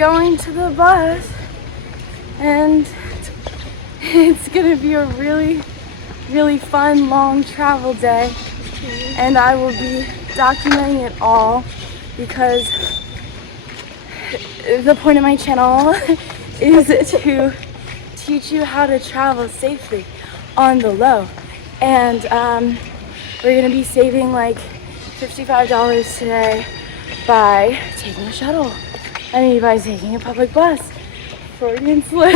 going to the bus, and it's gonna be a really, really fun, long travel day, and I will be documenting it all because the point of my channel is to teach you how to travel safely on the low. And we're gonna be saving like $55 today by taking a shuttle. I mean, by taking a public bus. Freudian slip.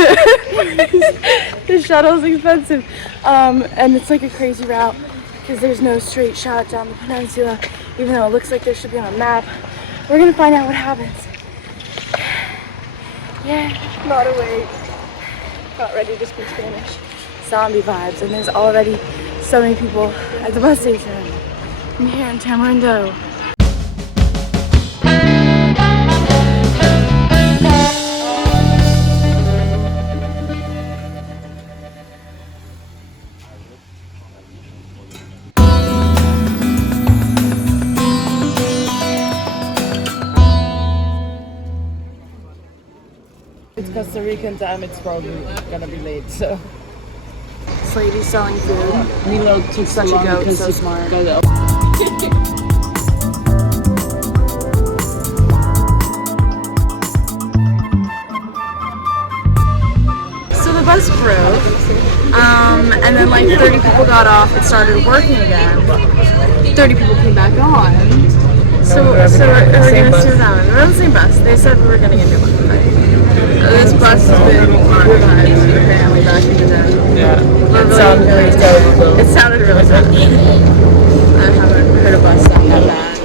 The shuttle's expensive. And it's like a crazy route because there's no straight shot down the peninsula, even though it looks like there should be on a map. We're gonna find out what happens. Yeah. Not awake. Not ready to speak Spanish. Zombie vibes, and there's already so many people at the bus station. I'm here in Tamarindo. It's Costa Rican time, it's probably gonna be late, so. This lady's selling food. Milo took Such a goat, so smart. So the bus broke, and then like 30 people got off. It started working again. 30 people came back on. So we're gonna sit down. We're on the same bus. They said we were getting a new one. This bus has been revived apparently back in the day. Yeah. It sounded really bad. I haven't heard a bus sound that bad.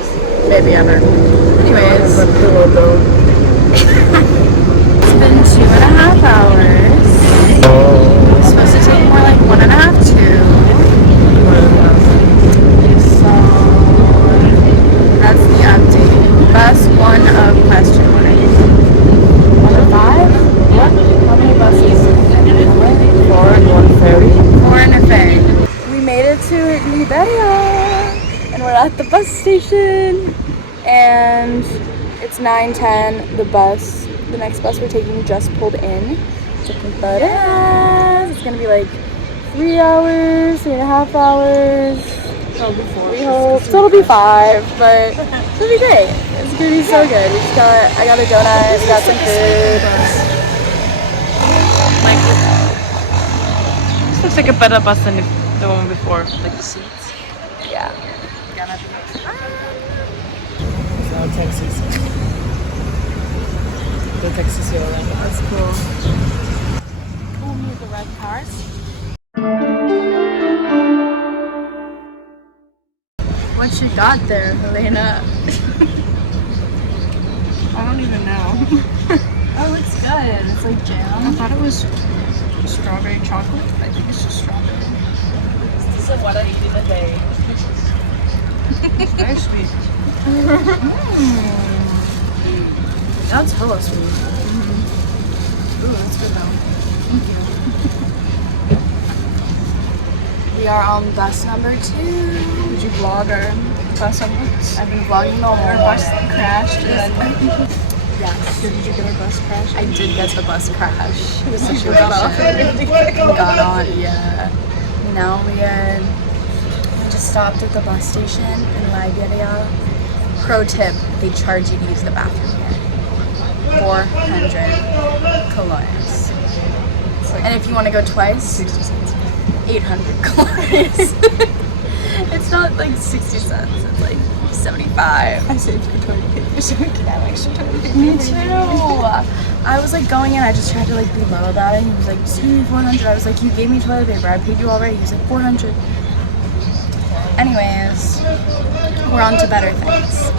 Maybe ever. Anyways. It's been 2.5 hours. It's supposed to take more like 1.5, 2. So that's the update. Bus 1 of question mark. 1 of 5? What? How many buses? 4 and 1 ferry. 4 and a ferry. We made it to Liberia, and we're at the bus station, and it's 9:10. The next bus we're taking just pulled in to Punta Arenas. It's gonna be like 3 hours, 3.5 hours. We hope. So it'll be 5, but it'll be great. It's gonna be so good. I got a donut, we got some food. This looks like a better bus than the one before, like the seats. Yeah. No Texas. The Texas Yellow. That's cool. Pull me the red cars. What you got there, Helena? I don't even know. Oh, it looks good. It's like jam. I thought it was strawberry chocolate. I think it's just strawberry. This is what I eat in a day. It's very sweet. That's hella sweet. Ooh, that's good though. Thank you. We are on bus number 2. Did you vlog our bus number? I've been vlogging the whole Our bus crashed. Yes. Did you get our bus crash? I did get the bus crash. It was such a got off. We got on, yeah. Now we just stopped at the bus station in Liberia. Pro tip, they charge you to use the bathroom here. 400 colones. And if you want to go twice, 60 cents. 800 calories. It's not like 60 cents, it's like 75. I saved for 20 paper so we can have extra 20 paper. Me too. I was like going in, I just tried to like be low about it. He was like, just give me 400. I was like, you gave me toilet paper, I paid you already. He was like, 400. Anyways, we're on to better things.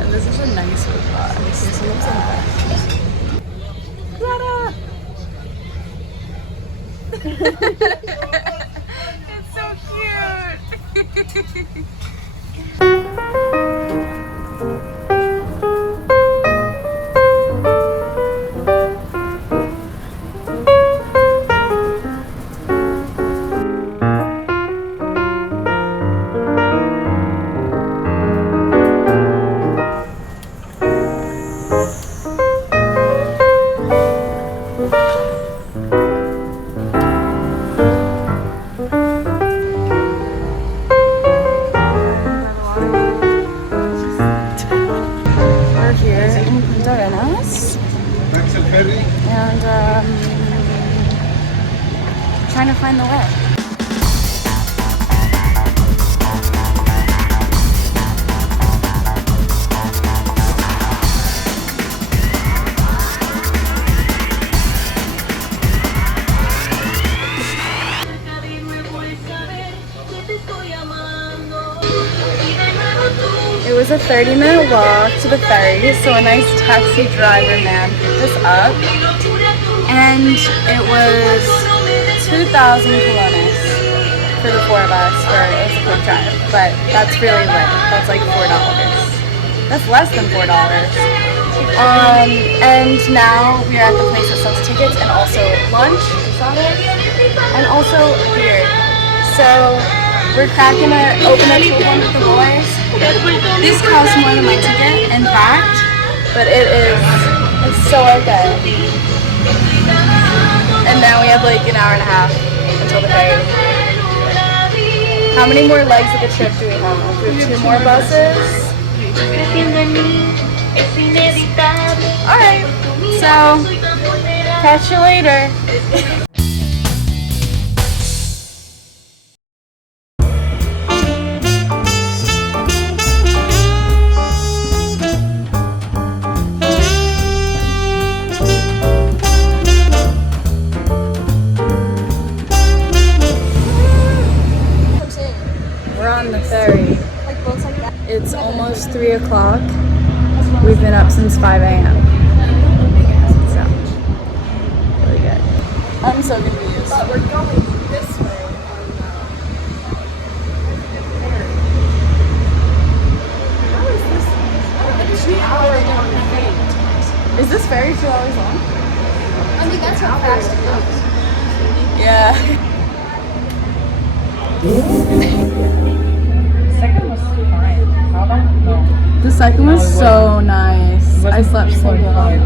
And this is a nice bus. This looks like it's so cute. We're here in Punta Arenas and trying to find the way. It was a 30-minute walk to the ferry, so a nice taxi driver man picked us up, and it was 2,000 colones for the four of us. It was a quick drive, but that's really lit. That's like $4. That's less than $4. And now we are at the place that sells tickets and also lunch, and also beer. So we're cracking it open up to one with the boys. This costs more than my ticket, in fact, but it's so okay. And now we have like an hour and a half until the ferry. How many more legs of the trip do we have? We have 2 more buses. Alright, so catch you later. It's almost 3 o'clock. We've been up since 5 a.m. So, really good. I'm so confused. But we're going this way. How is this? 2-hour long ferry. Is this ferry 2 hours long? I mean, that's how fast it goes. Second was fine. How about no? The second was so nice. I slept so good on it.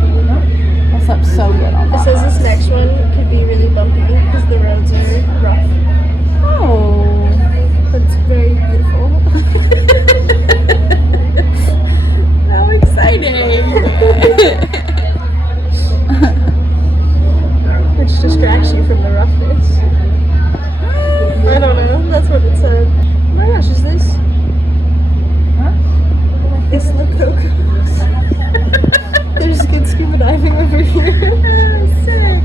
I slept so good on that. It says this next one could be really bumpy because the roads are rough. Oh. But it's very beautiful. How exciting. Which distracts you from the roughness. I don't know. That's what it said. Oh my gosh, is this? This Lococo's. There's good scuba diving over here. Sick.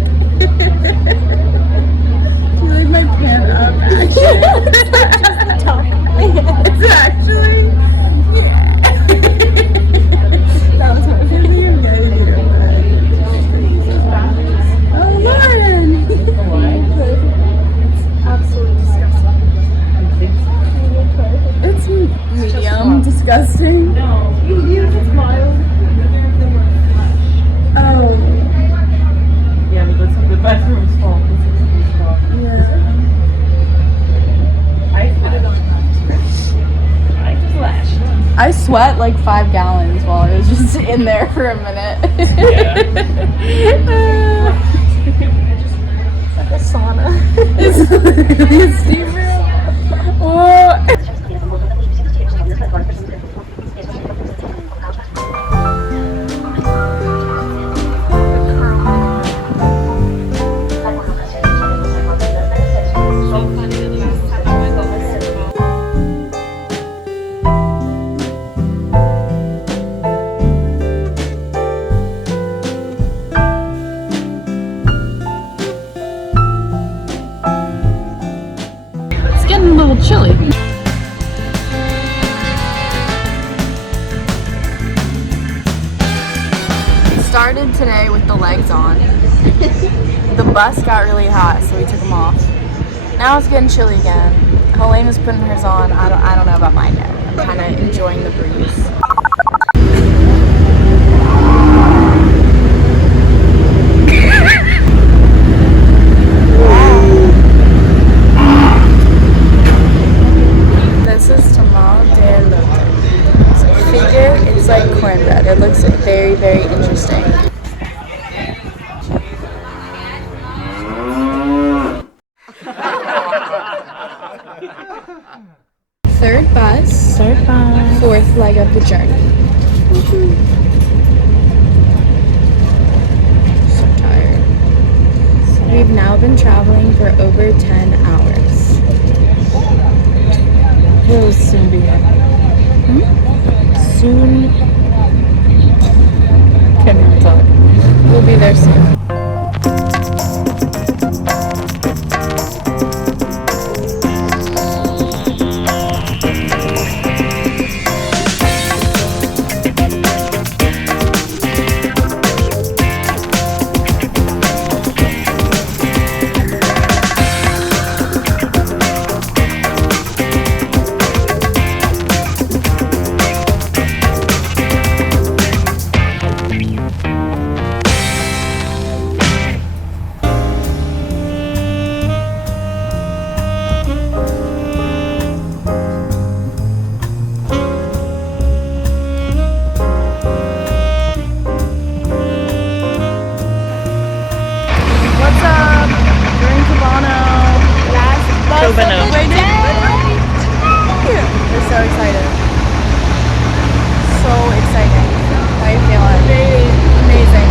Do you like my pan up? Actually, Just the top of my head. it's actually. Yeah. That was my favorite. Oh, Lauren. It's absolutely disgusting. It's medium disgusting. It's mild. Oh. Yeah, but the bathroom is full. Yeah. I put it on I just lashed. I sweat like 5 gallons while I was just in there for a minute. It's like a sauna. It's literally a steam room. Oh. It's getting a little chilly. Started today with the legs on. The bus got really hot, so we took them off. Now it's getting chilly again. Helena's putting hers on. I don't know about mine yet. I'm kind of enjoying the breeze. This is tamal de elote. So figure it's like cornbread. It looks very, very interesting. of the journey. So tired. We've now been traveling for over 10 hours. We'll soon be here. Soon. Can't even talk. We'll be there soon. We're so excited. So exciting. How you feeling? Amazing.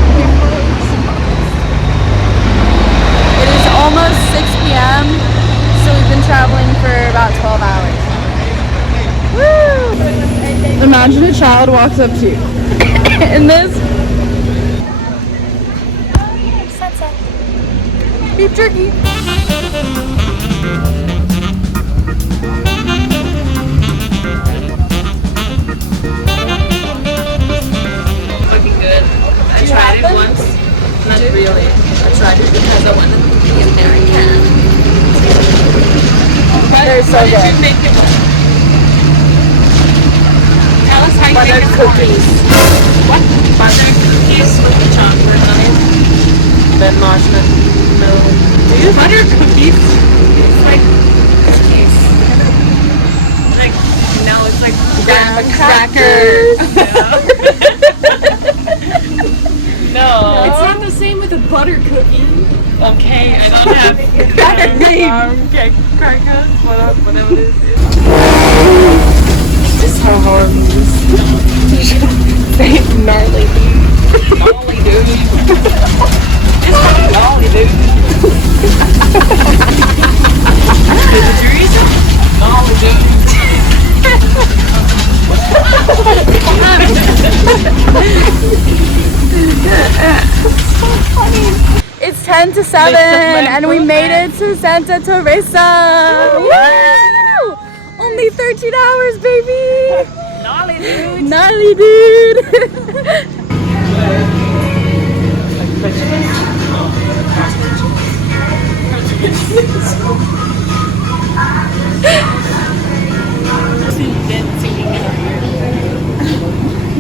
It is almost 6 p.m. So we've been traveling for about 12 hours. Woo! Imagine a child walks up to you in this. Beef jerky. Looking good. I tried it once. Not really. I tried it because I wanted to be American. They're so What did good. you make it with? Tell us how you Butter make it. cookies. What? Butter cookies with the chocolate on it. Then marshmallow. Butter cookies? It's like cookies. Like, no, it's like graham crackers. No. It's not the same with a butter cookie. Okay, I don't have cake crackers, whatever it is. This is how hard it is. Say gnarly dude. Gnarly dude. It's like gnarly dude. Santa Teresa? Gnarly dude. It's 10 to 7 and we made it to Santa Teresa. Woo! Only 13 hours, baby. Gnarly dude. Gnarly dude.